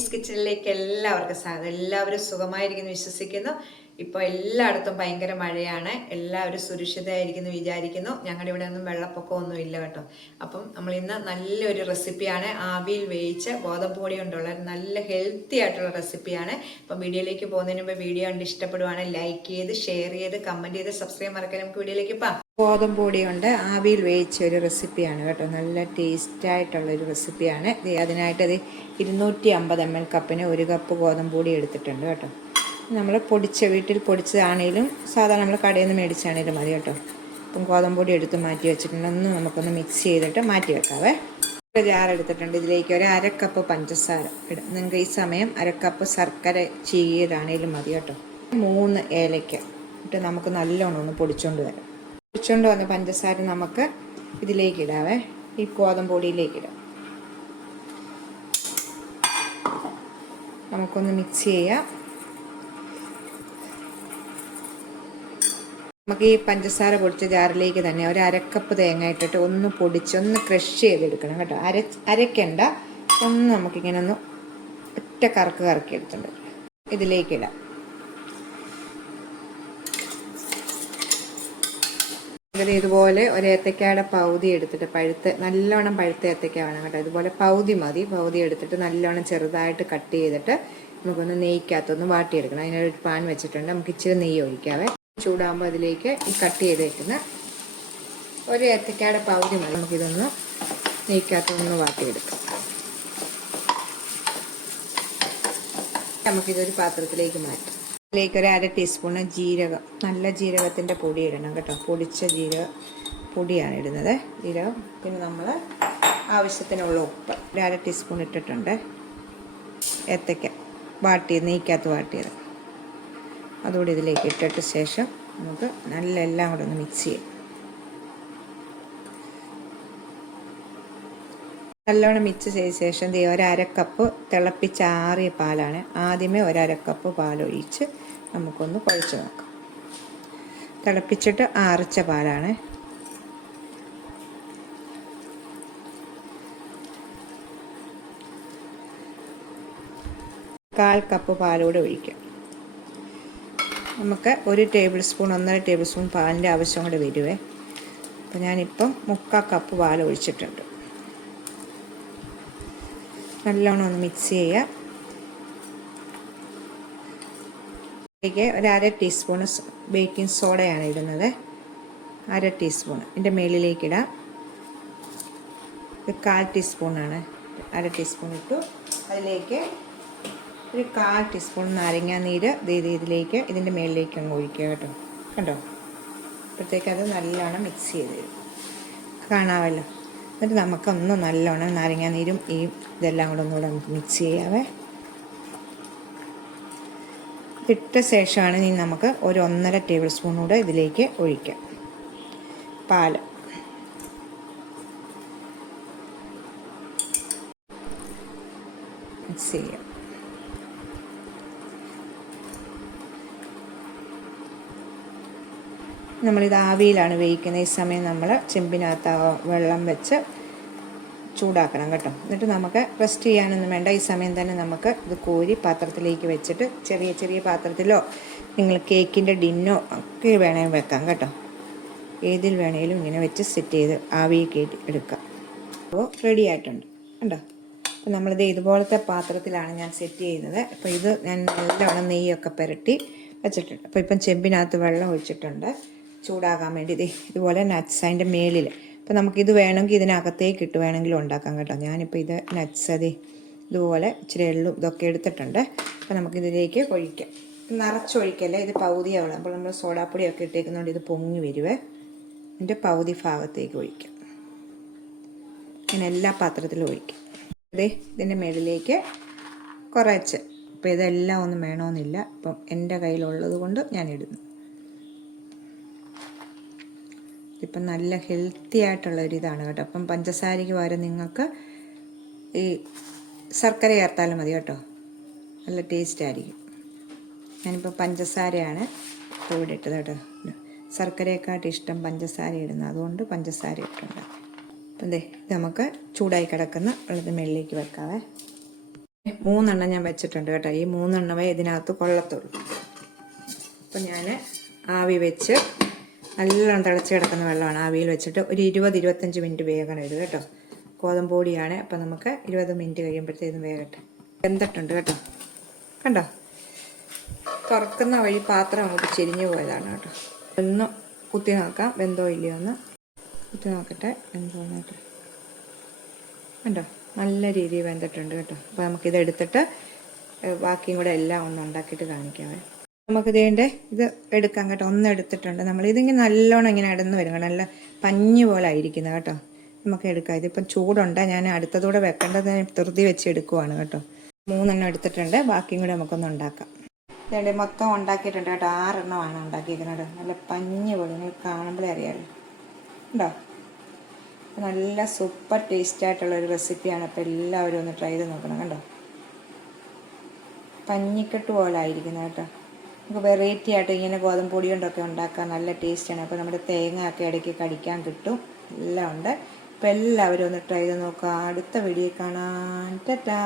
അമ്മീസ് കിച്ചണിലേക്ക് എല്ലാവർക്കും സ്വാഗതം. എല്ലാവരും സുഖമായിരിക്കുന്നു വിശ്വസിക്കുന്നു. ഇപ്പോൾ എല്ലായിടത്തും ഭയങ്കര മഴയാണ്. എല്ലാവരും സുരക്ഷിതമായിരിക്കുന്നു വിചാരിക്കുന്നു. ഞങ്ങളുടെ ഇവിടെ ഒന്നും വെള്ളപ്പൊക്കമൊന്നും ഇല്ല കേട്ടോ. അപ്പം നമ്മൾ ഇന്ന് നല്ലൊരു റെസിപ്പിയാണ്, ആവിയിൽ വേവിച്ച ഗോതമ്പ് പൊടി കൊണ്ടുള്ള നല്ല ഹെൽത്തി ആയിട്ടുള്ള റെസിപ്പിയാണ്. അപ്പം വീഡിയോയിലേക്ക് പോകുന്നതിന് മുമ്പ് വീഡിയോ കണ്ട് ഇഷ്ടപ്പെടുവാണെങ്കിൽ ലൈക്ക് ചെയ്ത് ഷെയർ ചെയ്ത് കമൻറ്റ് ചെയ്ത് സബ്സ്ക്രൈബ് മറക്കാൻ. നമുക്ക് വീഡിയോയിലേക്ക് പോകാം. ഗോതമ്പ് പൊടി കൊണ്ട് ആവിയിൽ വേവിച്ച ഒരു റെസിപ്പിയാണ് കേട്ടോ. നല്ല ടേസ്റ്റായിട്ടുള്ളൊരു റെസിപ്പിയാണ്. അതിനായിട്ട് 250 ml കപ്പിന് 1 കപ്പ് ഗോതമ്പ് പൊടി എടുത്തിട്ടുണ്ട് കേട്ടോ. നമ്മൾ വീട്ടിൽ പൊടിച്ചതാണേലും സാധാരണ നമ്മൾ കടയിൽ നിന്ന് മേടിച്ചാണേലും മതി കേട്ടോ. അപ്പം ഗോതമ്പ് പൊടി എടുത്ത് മാറ്റി വെച്ചിട്ടുണ്ട്. നമുക്കൊന്ന് മിക്സ് ചെയ്തിട്ട് മാറ്റി വെക്കാവേ. ജാർ എടുത്തിട്ടുണ്ട്. ഇതിലേക്ക് ഒരു 1/2 കപ്പ് പഞ്ചസാര ഇടാം. നിങ്ങൾക്ക് ഈ സമയം 1/2 കപ്പ് ശർക്കര ചീകിയതാണേലും മതി കേട്ടോ. 3 ഏലയ്ക്ക ഇട്ട് നമുക്ക് നല്ലോണം ഒന്ന് പൊടിച്ചുകൊണ്ട് വരാം. പൊടിച്ചുകൊണ്ട് വന്ന പഞ്ചസാര നമുക്ക് ഇതിലേക്ക് ഇടാവേ. ഈ ഗോതമ്പ് പൊടിയിലേക്ക് ഇടാം. നമുക്കൊന്ന് മിക്സ് ചെയ്യാം. നമുക്ക് ഈ പഞ്ചസാര പൊടിച്ച ജാറിലേക്ക് തന്നെ ഒരു 1/2 കപ്പ് തേങ്ങ ഇട്ടിട്ട് ഒന്ന് പൊടിച്ചൊന്ന് ക്രഷ് ചെയ്തെടുക്കണം കേട്ടോ. അരയ്ക്കണ്ട, ഒന്ന് നമുക്കിങ്ങനെ ഒന്ന് ഒറ്റ കറക്കി എടുത്തിട്ടുണ്ട്. ഇതിലേക്ക് ഇടാം. ഇതുപോലെ ഒരു ഏത്തക്കയുടെ പകുതി എടുത്തിട്ട് നല്ലോണം പഴുത്ത ഏത്തക്ക വേണം കേട്ടോ. ഇതുപോലെ പകുതി മതി. പകുതി എടുത്തിട്ട് നല്ലോണം ചെറുതായിട്ട് കട്ട് ചെയ്തിട്ട് നമുക്കൊന്ന് നെയ്ക്കകത്തൊന്ന് വാട്ടിയെടുക്കണം. അതിനൊരു പാൻ വെച്ചിട്ടുണ്ട്. നമുക്ക് ഇച്ചിരി നെയ്യ് ഒഴിക്കാവേ. ചൂടാകുമ്പോൾ അതിലേക്ക് ഈ കട്ട് ചെയ്തേക്കുന്ന ഒരു ഏത്തക്കയുടെ പകുതി മതി. നമുക്കിതൊന്ന് നെയ്ക്കകത്തൊന്ന് വാട്ടിയെടുക്കാം. നമുക്കിതൊരു പാത്രത്തിലേക്ക് മാറ്റാം. ഇതിലേക്ക് ഒരു 1/2 ടീസ്പൂണ് ജീരകം, നല്ല ജീരകത്തിൻ്റെ പൊടി ഇടണം കേട്ടോ. പൊടിച്ച ജീരക പൊടിയാണ് ഇടുന്നത്. ജീരകം, പിന്നെ നമ്മൾ ആവശ്യത്തിനുള്ള ഉപ്പ് ഒരു 1/2 ടീസ്പൂൺ ഇട്ടിട്ടുണ്ട്. ഏത്തയ്ക്ക നെയ്ക്കകത്ത് വാട്ടിയത് അതുകൂടി ഇതിലേക്ക് ഇട്ടിട്ട് ശേഷം നമുക്ക് എല്ലാം കൂടെ ഒന്ന് മിക്സ് ചെയ്യാം. നല്ലോണം മിക്സ് ചെയ്ത ശേഷം ഒരു 1/2 കപ്പ് തിളപ്പിച്ചാറിയ പാലാണ്. ആദ്യമേ ഒരു 1/2 കപ്പ് പാലൊഴിച്ച് നമുക്കൊന്ന് കുഴച്ച് നോക്കാം. തിളപ്പിച്ചിട്ട് ആറിച്ച പാലാണ്. കാൽ കപ്പ് പാലൂടെ ഒഴിക്കാം. നമുക്ക് 1 ടേബിൾ സ്പൂൺ 1.5 ടേബിൾ സ്പൂൺ പാലിൻ്റെ ആവശ്യം കൂടെ വരുവേ. അപ്പോൾ ഞാനിപ്പം 3/4 കപ്പ് പാൽ ഒഴിച്ചിട്ടുണ്ട്. നല്ലോണം ഒന്ന് മിക്സ് ചെയ്യുക. ഇതിലേക്ക് ഒരു 1/2 ടീസ്പൂൺ ബേക്കിംഗ് സോഡയാണ് ഇടുന്നത്. 1/2 ടീസ്പൂൺ ഇതിൻ്റെ മേളിലേക്കിടാം. ഇത് 1/4 ടീസ്പൂണാണ്. 1/2 ടീസ്പൂൺ ഇട്ടു. അതിലേക്ക് ഒരു 1/4 ടീസ്പൂൺ നാരങ്ങ നീര് ഇതിലേക്ക് ഇതിൻ്റെ മേളിലേക്ക് അങ്ങ് ഒഴിക്കുക കേട്ടോ. കണ്ടോ, അപ്പോഴത്തേക്ക് അത് നല്ലോണം മിക്സ് ചെയ്ത് തരും. കാണാമല്ലോ. എന്നിട്ട് നമുക്കൊന്ന് നല്ലോണം നാരങ്ങ നീരും ഇതെല്ലാം കൂടെ ഒന്നുകൂടെ നമുക്ക് മിക്സ് ചെയ്യാവേ. ഇട്ട ശേഷമാണ് നമുക്ക് ഒരു 1.5 ടേബിൾ സ്പൂൺ കൂടെ ഇതിലേക്ക് ഒഴിക്കാം. പാല് മിക്സ് ചെയ്യാം. നമ്മളിത് ആവിയിലാണ് വേവിക്കുന്നത്. ഈ സമയം നമ്മൾ ചെമ്പിനകത്ത് വെള്ളം വെച്ച് ചൂടാക്കണം കേട്ടോ. എന്നിട്ട് നമുക്ക് റെസ്റ്റ് ചെയ്യാനൊന്നും വേണ്ട. ഈ സമയം തന്നെ നമുക്ക് ഇത് കോരി പാത്രത്തിലേക്ക് വെച്ചിട്ട് ചെറിയ പാത്രത്തിലോ നിങ്ങൾ കേക്കിൻ്റെ ടിന്നോ ഒക്കെ വേണമെങ്കിൽ വെക്കാം കേട്ടോ. ഏതിൽ വേണമെങ്കിലും ഇങ്ങനെ വെച്ച് സെറ്റ് ചെയ്ത് ആവിയിൽ കയറ്റി എടുക്കാം. അപ്പോൾ റെഡി ആയിട്ടുണ്ട് കണ്ടോ. അപ്പോൾ നമ്മളിത് ഇതുപോലത്തെ പാത്രത്തിലാണ് ഞാൻ സെറ്റ് ചെയ്യുന്നത്. അപ്പോൾ ഇത് ഞാൻ നല്ലവണ്ണം നെയ്യൊക്കെ പുരട്ടി വെച്ചിട്ടുണ്ട്. അപ്പോൾ ഇപ്പം ചെമ്പിനകത്ത് വെള്ളം ഒഴിച്ചിട്ടുണ്ട് ചൂടാകാൻ വേണ്ടി. ഇതുപോലെ നട്ട്സ് അതിൻ്റെ മേളിൽ. അപ്പോൾ നമുക്കിത് വേണമെങ്കിൽ ഇതിനകത്തേക്ക് ഇട്ട് വേണമെങ്കിലും ഉണ്ടാക്കാം കേട്ടോ. ഞാനിപ്പോൾ ഇത് നട്ട്സ് ഇതുപോലെ ഇച്ചിരി എള്ളും ഇതൊക്കെ എടുത്തിട്ടുണ്ട്. അപ്പോൾ നമുക്കിതിലേക്ക് ഒഴിക്കാം. നിറച്ചൊഴിക്കല്ലേ, ഇത് പകുതിയാവണം. അപ്പോൾ നമ്മൾ സോഡാപ്പൊടിയൊക്കെ ഇട്ടേക്കുന്നതുകൊണ്ട് ഇത് പൊങ്ങി വരുവേ. ഇതിൻ്റെ പകുതി ഭാഗത്തേക്ക് ഒഴിക്കാം. ഇങ്ങനെ എല്ലാ പാത്രത്തിലും ഒഴിക്കാം. ഇതിൻ്റെ മേളിലേക്ക് കുറച്ച്. അപ്പോൾ ഇതെല്ലാം ഒന്നും വേണമെന്നില്ല. അപ്പം എൻ്റെ കയ്യിലുള്ളത് കൊണ്ട് ഞാൻ ഇടുന്നു. ഇപ്പം നല്ല ഹെൽത്തി ആയിട്ടുള്ളൊരിതാണ് കേട്ടോ. അപ്പം പഞ്ചസാരയ്ക്ക് പകരം നിങ്ങൾക്ക് ഈ ശർക്കര ചേർത്താലും മതി കേട്ടോ. നല്ല ടേസ്റ്റ് ആയിരിക്കും. ഞാനിപ്പോൾ പഞ്ചസാരയാണ് ഇവിടെ ഇട്ടത് കേട്ടോ. ശർക്കരയെക്കാട്ട് ഇഷ്ടം പഞ്ചസാര ഇടുന്നത്, അതുകൊണ്ട് പഞ്ചസാര ഇട്ടുണ്ട്. അപ്പം നമുക്ക് ചൂടായി കിടക്കുന്ന വെള്ളത്തിന് മേളിലേക്ക് വെക്കാവേ. മൂന്നെണ്ണം ഞാൻ വെച്ചിട്ടുണ്ട് കേട്ടോ. ഈ മൂന്നെണ്ണമേ ഇതിനകത്ത് കൊള്ളത്തുള്ളൂ. അപ്പം ഞാൻ ആവി വെച്ച് നല്ലോണം തിളച്ച് കിടക്കുന്ന വെള്ളമാണ്. ആവിയിൽ വെച്ചിട്ട് ഒരു 20-25 മിനിറ്റ് വേഗണം ഇത് കേട്ടോ. ഗോതമ്പ് പൊടിയാണ്. അപ്പം നമുക്ക് 20 മിനിറ്റ് കഴിയുമ്പോഴത്തേക്കും വേഗട്ടെ. വെന്തിട്ടുണ്ട് കേട്ടോ. കണ്ടോ, തുറക്കുന്ന വഴി പാത്രം അങ്ങോട്ട് ചെരിഞ്ഞു പോയതാണ് കേട്ടോ. ഒന്ന് കുത്തി നോക്കാം വെന്തോ ഇല്ലയോ ഒന്ന്. കുത്തി നോക്കട്ടെ വെന്തോ കേട്ടോ. കണ്ടോ, നല്ല രീതിയിൽ വെന്തിട്ടുണ്ട് കേട്ടോ. അപ്പോൾ നമുക്കിത് എടുത്തിട്ട് ബാക്കിയും കൂടെ എല്ലാം ഒന്ന് ഉണ്ടാക്കിയിട്ട് കാണിക്കാമേ. നമുക്കിതേൻ്റെ ഇത് എടുക്കാം കേട്ടോ. ഒന്ന് എടുത്തിട്ടുണ്ട് നമ്മൾ. ഇതിങ്ങനെ നല്ലോണം ഇങ്ങനെ ഇടന്ന് വരും, നല്ല പഞ്ഞി പോലെ ആയിരിക്കുന്നത് കേട്ടോ. നമുക്ക് എടുക്കാം. ഇതിപ്പം ചൂടുണ്ട്, ഞാൻ അടുത്തതൂടെ വെക്കേണ്ടത് ധൃതി വെച്ച് എടുക്കുവാണ് കേട്ടോ. 3 എടുത്തിട്ടുണ്ട്, ബാക്കിയും കൂടെ നമുക്കൊന്ന് ഉണ്ടാക്കാം. ഇതേണ്ട മൊത്തം ഉണ്ടാക്കിയിട്ടുണ്ട് കേട്ടോ. 6 എണ്ണമാണ് ഉണ്ടാക്കിയിരിക്കുന്നത്. നല്ല പഞ്ഞി പോലെ, നിങ്ങൾ കാണുമ്പോഴേ അറിയാമല്ലോ. ഉണ്ടോ, നല്ല സൂപ്പർ ടേസ്റ്റ് ആയിട്ടുള്ളൊരു റെസിപ്പിയാണ്. അപ്പോൾ എല്ലാവരും ഒന്ന് ട്രൈ ചെയ്ത് നോക്കണം. കണ്ടോ, പഞ്ഞിക്കെട്ട് പോലെ ആയിരിക്കുന്നത് കേട്ടോ. നമുക്ക് വെറൈറ്റി ആയിട്ട് ഇങ്ങനെ ഗോതമ്പ് പൊടി കൊണ്ടൊക്കെ ഉണ്ടാക്കാൻ നല്ല ടേസ്റ്റാണ്. അപ്പോൾ നമ്മുടെ തേങ്ങ ഒക്കെ ഇടയ്ക്ക് കടിക്കാൻ കിട്ടും, എല്ലാം ഉണ്ട്. അപ്പോൾ എല്ലാവരും ഒന്ന് ട്രൈ ചെയ്ത് നോക്കുക. അടുത്ത വീഡിയോ കാണാൻ. ടാറ്റാ.